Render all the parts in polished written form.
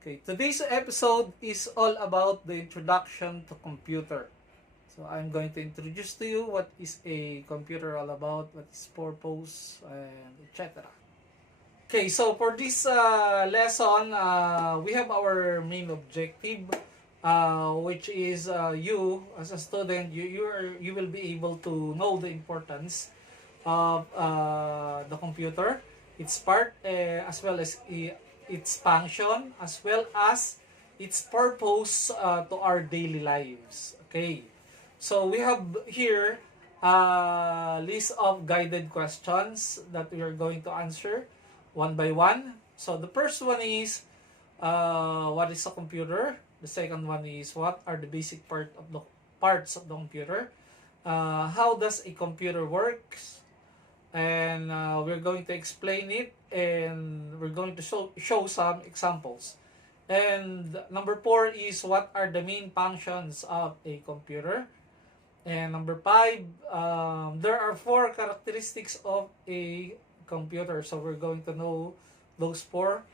Okay, today's episode is all about the introduction to computer. So I'm going to introduce to you what is a computer all about, what is purpose, and etc. Okay, so for this lesson, we have our main objective, which is you as a student, you will be able to know the importance of the computer, its part, as well as its function, as well as its purpose to our daily lives. Okay, so we have here a list of guided questions that we are going to answer one by one. So the first one is, what is a computer? The second one is, what are the basic parts of the computer? How does a computer works? And we're going to explain it, and we're going to show some examples. And number 4 is, what are the main functions of a computer? And number 5, there are 4 characteristics of a computer. So we're going to know those 4.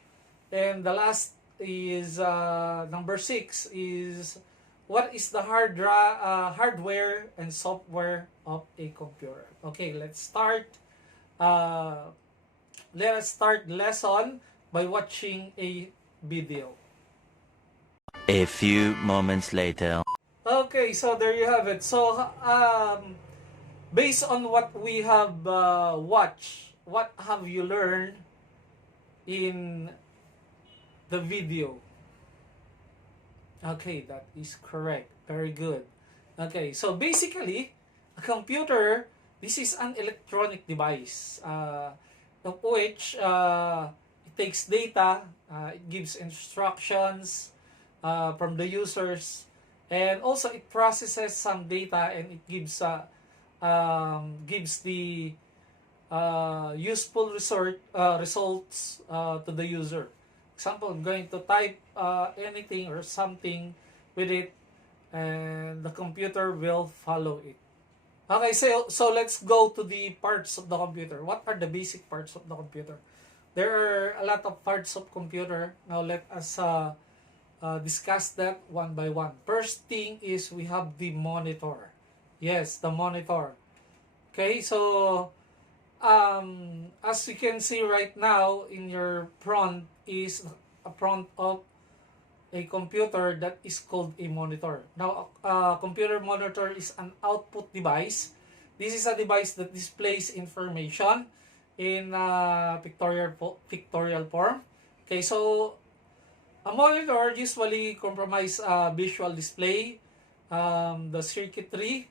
And the last is, number 6 is, what is the hardware and software of a computer? Okay, let's start. Let us start the lesson by watching a video. A few moments later. Okay, so there you have it. So, based on what we have watched, what have you learned in the video? Okay, that is correct. Very good. Okay, so basically, a computer, this is an electronic device of which it takes data, it gives instructions from the users, and also it processes some data, and it gives the useful results to the user. Example, I'm going to type anything or something with it, and the computer will follow it. Okay, so let's go to the parts of the computer. What are the basic parts of the computer? There are a lot of parts of computer. Now let us discuss that one by one. First thing is, we have the monitor. Yes, the monitor. Okay, so as you can see right now, in your front is a front of a computer that is called a monitor. Now, a computer monitor is an output device. This is a device that displays information in pictorial form. Okay, so a monitor usually compromise visual display, the circuitry,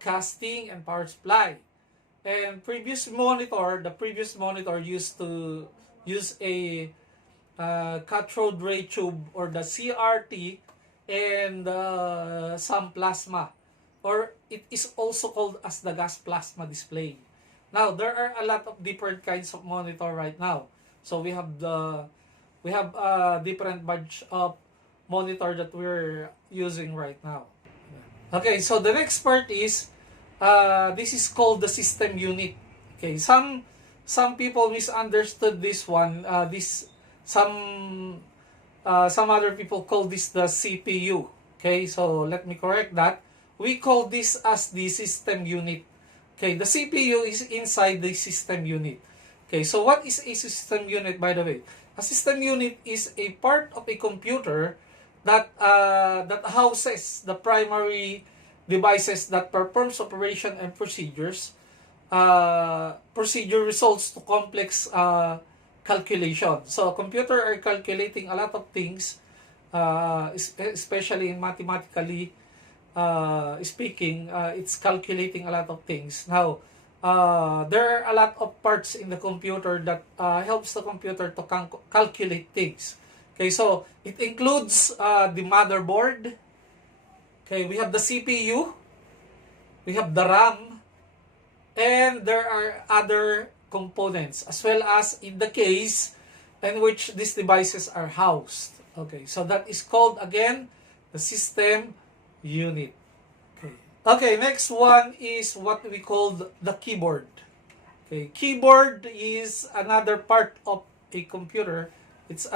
casting, and power supply. And the previous monitor used to use a cathode ray tube, or the CRT, and some plasma, or it is also called as the gas plasma display. Now, there are a lot of different kinds of monitor right now. So we have different bunch of monitor that we're using right now. Okay, so the next part is, this is called the system unit. Okay, some people misunderstood this one. Some other people call this the CPU. Okay, so let me correct that. We call this as the system unit. Okay, the CPU is inside the system unit. Okay, so what is a system unit, by the way? A system unit is a part of a computer that houses the primary devices that performs operation and procedures. Procedure results to complex calculation. So computer are calculating a lot of things, especially in mathematically speaking. It's calculating a lot of things. Now, there are a lot of parts in the computer that helps the computer to calculate things. Okay, so it includes the motherboard. Okay, we have the CPU, we have the RAM, and there are other components, as well as in the case in which these devices are housed. Okay, so that is called, again, the system unit. Okay, next one is what we call the keyboard. Okay, keyboard is another part of a computer. It's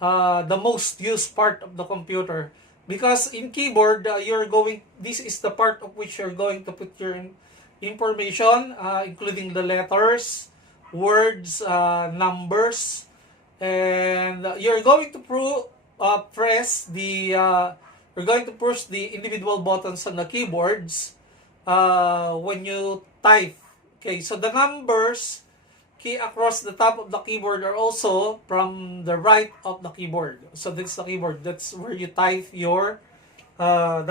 the most used part of the computer, because in keyboard this is the part of which you're going to put your information, including the letters, words, numbers, and you're going to press the you're going to push the individual buttons on the keyboards when you type. Okay, so the numbers key across the top of the keyboard are also from the right of the keyboard. So that's the keyboard. That's where you type your uh,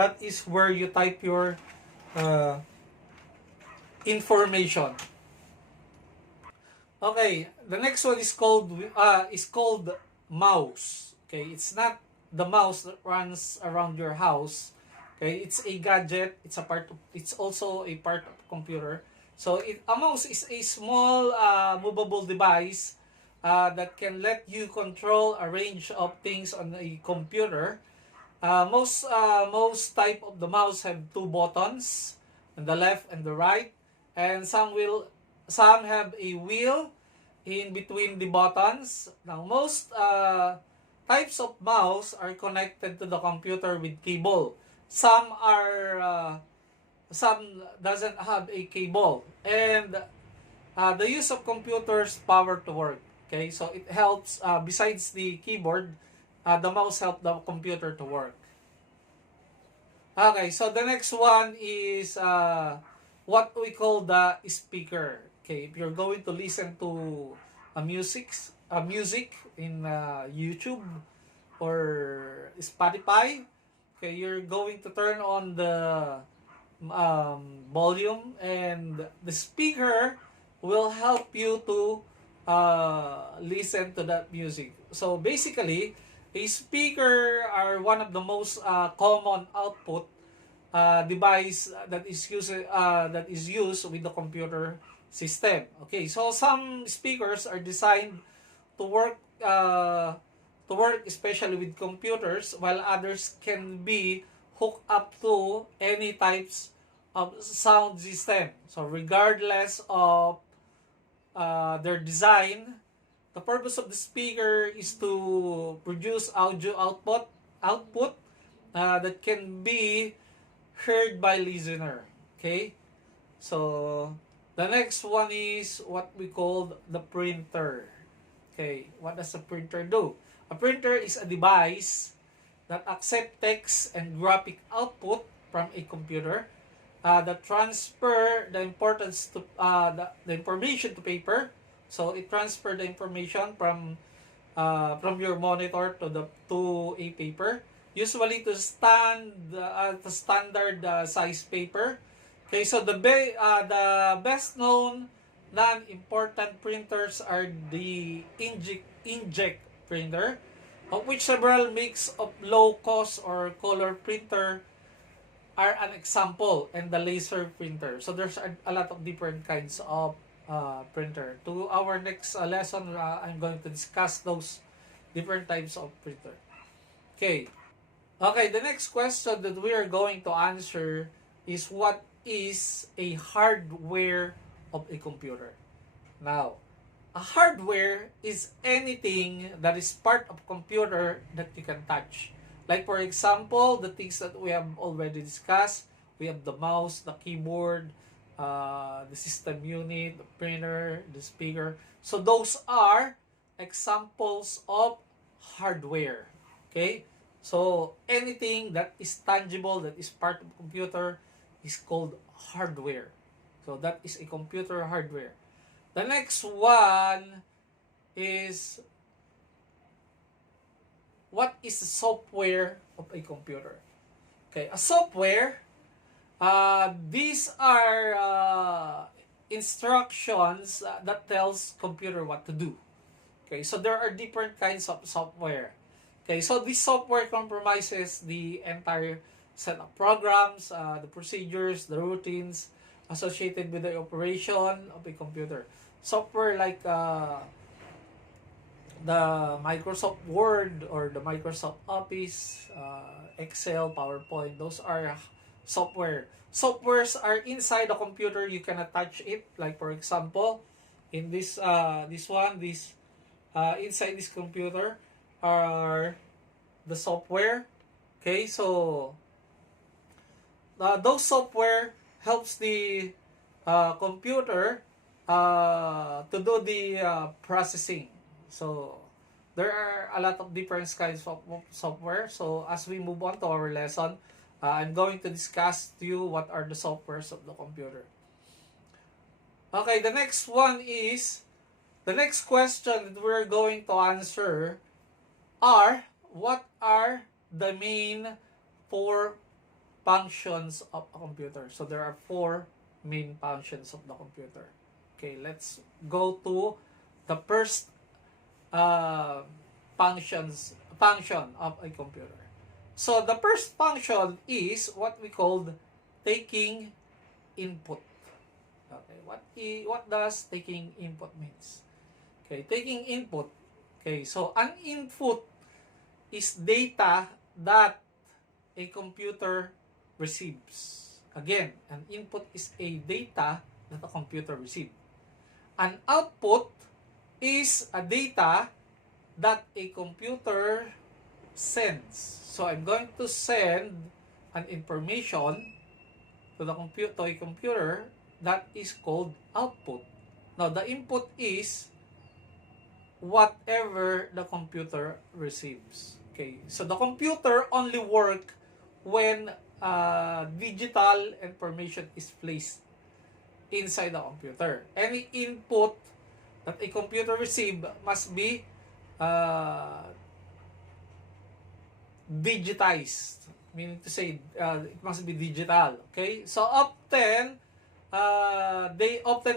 information. Okay, the next one is called mouse. Okay, it's not the mouse that runs around your house. Okay, it's a gadget. It's also a part of the computer. So a mouse is a small movable device that can let you control a range of things on a computer. Most type of the mouse have two buttons, on the left and the right, and some have a wheel in between the buttons. Now most types of mouse are connected to the computer with cable. Some doesn't have a cable, and the use of computers power to work. Okay, so it helps, besides the keyboard, the mouse help the computer to work. Okay, so the next one is what we call the speaker. Okay, if you're going to listen to music in YouTube or Spotify, okay, you're going to turn on the volume, and the speaker will help you to listen to that music. So basically, a speaker are one of the most common output device that is used with the computer system. Okay, so some speakers are designed to work especially with computers, while others can be hooked up to any types of sound system. So regardless of their design, the purpose of the speaker is to produce audio output that can be heard by listener. Okay, so the next one is what we call the printer. Okay, what does a printer do? A printer is a device that accept text and graphic output from a computer, that transfer the importance to the information to paper. So it transfer the information from your monitor to a paper, usually to standard size paper. Okay, so the best known non-important printers are the inkjet printer, of which several mix of low cost or color printer are an example, and the laser printer. So there's a lot of different kinds of printer. To our next lesson, I'm going to discuss those different types of printer. Okay. Okay, the next question that we are going to answer is, what is a hardware of a computer? Now, a hardware is anything that is part of computer that you can touch. Like for example, the things that we have already discussed, we have the mouse, the keyboard, the system unit, the printer, the speaker. So those are examples of hardware. Okay? So anything that is tangible, that is part of computer, is called hardware. So that is a computer hardware. The next one is, what is the software of a computer? Okay, a software, these are instructions that tells computer what to do. Okay, so there are different kinds of software. Okay, so this software compromises the entire set of programs, the procedures, the routines associated with the operation of a computer. Software like the Microsoft Word or the Microsoft Office, Excel, PowerPoint, those are software. Softwares are inside the computer, you cannot touch it. Like for example, in inside this computer, are the software. Okay, so those software helps the computer to do the processing. So there are a lot of different kinds of software. So as we move on to our lesson, I'm going to discuss to you what are the softwares of the computer. Okay, the next one is, the next question that we're going to answer are, what are the main four functions of a computer? So there are four main functions of the computer. Okay, let's go to the first function of a computer. So the first function is what we called taking input. Okay, what does taking input means? Okay, taking input. Okay, so an input is data that a computer receives. Again, an input is a data that a computer receives. An output is a data that a computer sends. So I'm going to send an information to a computer that is called output. Now the input is whatever the computer receives. Okay, so the computer only work when digital information is placed inside the computer. Any input that a computer receive must be digitized, meaning to say it must be digital. Okay, so often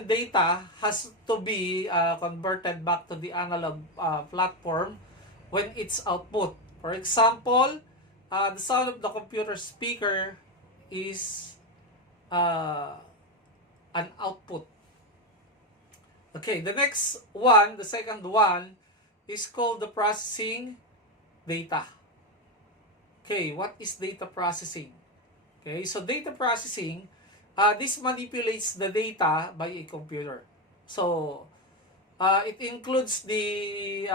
data has to be converted back to the analog platform when it's output. For example, the sound of the computer speaker is an output. Okay, the next one, the second one, is called the processing data. Okay, what is data processing? Okay, so data processing, this manipulates the data by a computer. So, it includes the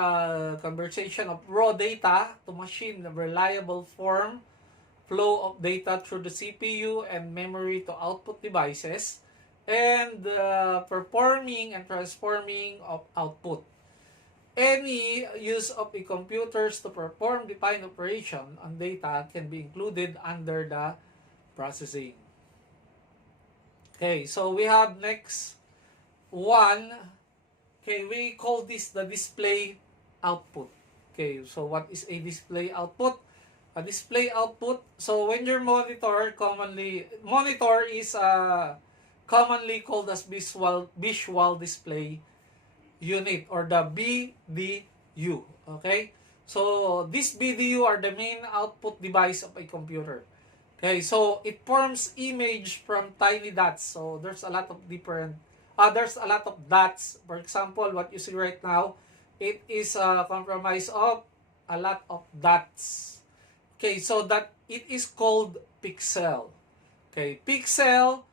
conversion of raw data to machine in a reliable form, flow of data through the CPU and memory to output devices, and performing and transforming of output. Any use of a computers to perform defined operation on data can be included under the processing. Okay, so we have next one. Okay, we call this the display output. Okay, so what is a display output? A display output, so when your monitor is commonly called as visual display unit, or the BDU. Okay, so this BDU are the main output device of a computer. Okay, so it forms image from tiny dots. So there's a lot of dots. For example, what you see right now, it is comprised of a lot of dots. Okay, so that it is called pixel. Okay, pixel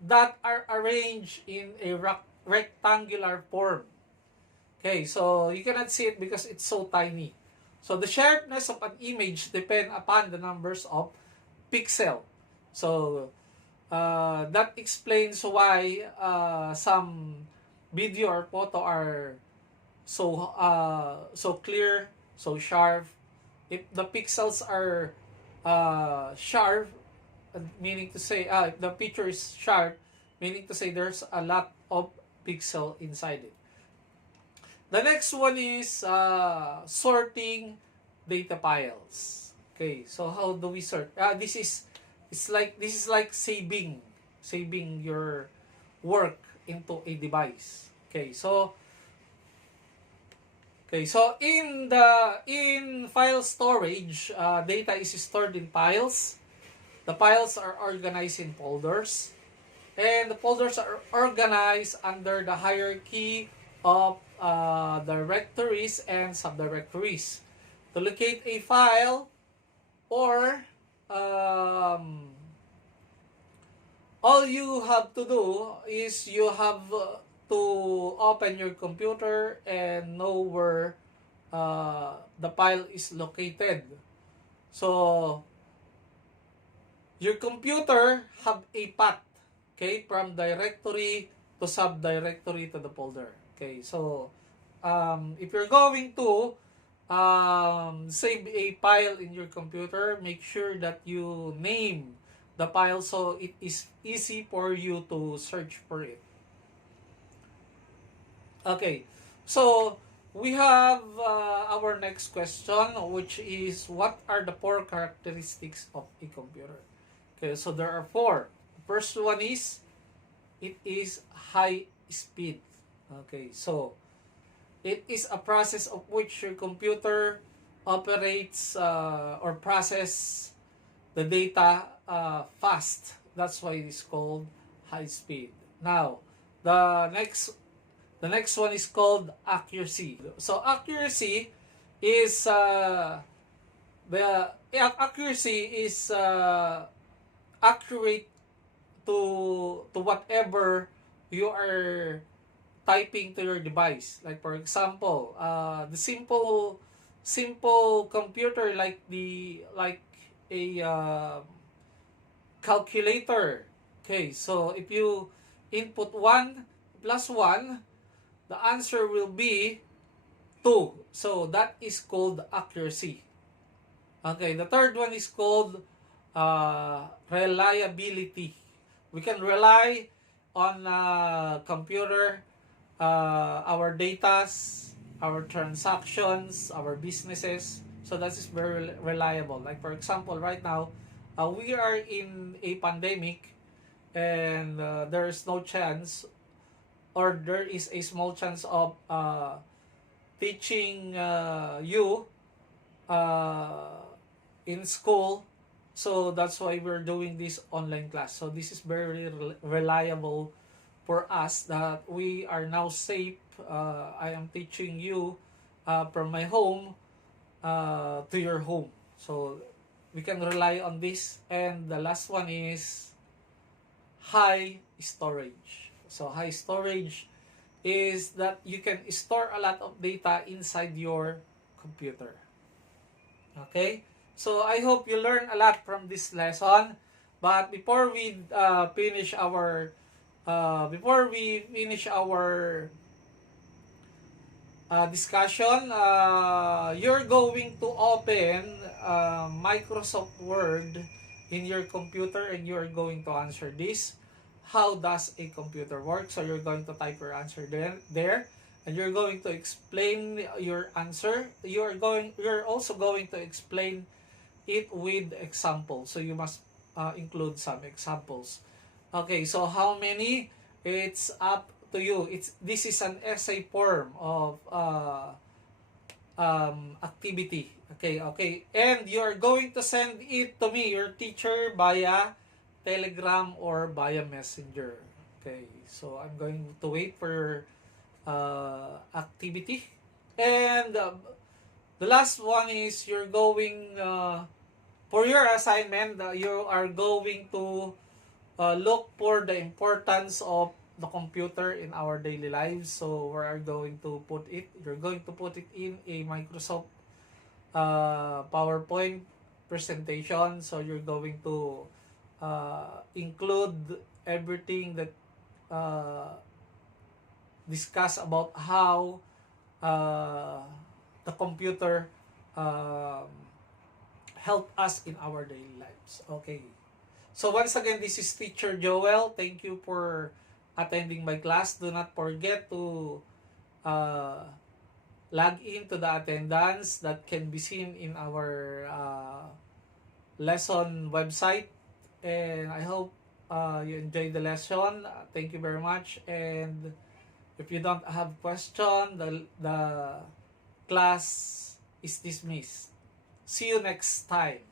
that are arranged in a rectangular form. Okay, so you cannot see it because it's so tiny. So the sharpness of an image depend upon the numbers of pixel. So that explains why some video or photo are so clear, so sharp. If the pixels are sharp, meaning to say if the picture is sharp, meaning to say there's a lot of pixel inside it. The next one is sorting data files. Okay, so how do we sort? This is like saving your work into a device. Okay, so in file storage, data is stored in files. The files are organized in folders, and the folders are organized under the hierarchy of directories and subdirectories. To locate a file, or all you have to do is you have to open your computer and know where the file is located. So your computer have a path, okay, from directory to subdirectory to the folder. Okay, so if you're going to save a file in your computer, make sure that you name the file so it is easy for you to search for it. Okay, so we have our next question, which is what are the 4 characteristics of a computer? Okay, so there are 4. The first one is it is high speed. Okay, so it is a process of which your computer operates or process the data fast. That's why it is called high speed. Now, the next one is called accuracy. So accuracy is accurate to whatever you are typing to your device. Like for example, the simple computer like a calculator. Okay, so if you input 1 plus 1, the answer will be 2. So that is called accuracy. Okay, the third one is called reliability. We can rely on computer, our datas, our transactions, our businesses. So that is very reliable. Like for example, right now, we are in a pandemic, and there is no chance, or there is a small chance of teaching you in school. So that's why we're doing this online class. So this is very reliable for us that we are now safe. I am teaching you from my home to your home. So we can rely on this. And the last one is high storage. So high storage is that you can store a lot of data inside your computer. Okay? So I hope you learn a lot from this lesson. But before we finish our discussion, you're going to open Microsoft Word in your computer and you're going to answer this. How does a computer work? So you're going to type your answer there and you're going to explain your answer. You're also going to explain it with examples. So you must include some examples. Okay, so how many? It's up to you. This is an essay form of activity. Okay. And you're going to send it to me, your teacher, via Telegram or via Messenger. Okay, so I'm going to wait for your activity. And the last one is you're going, for your assignment, you are going to look for the importance of the computer in our daily lives. So we are going to put it, you're going to put it in a Microsoft PowerPoint presentation. So you're going to include everything that discuss about how the computer help us in our daily lives. Okay. So once again, this is Teacher Joel. Thank you for attending my class. Do not forget to log in to the attendance that can be seen in our lesson website. And I hope you enjoyed the lesson. Thank you very much. And if you don't have question, the class is dismissed. See you next time.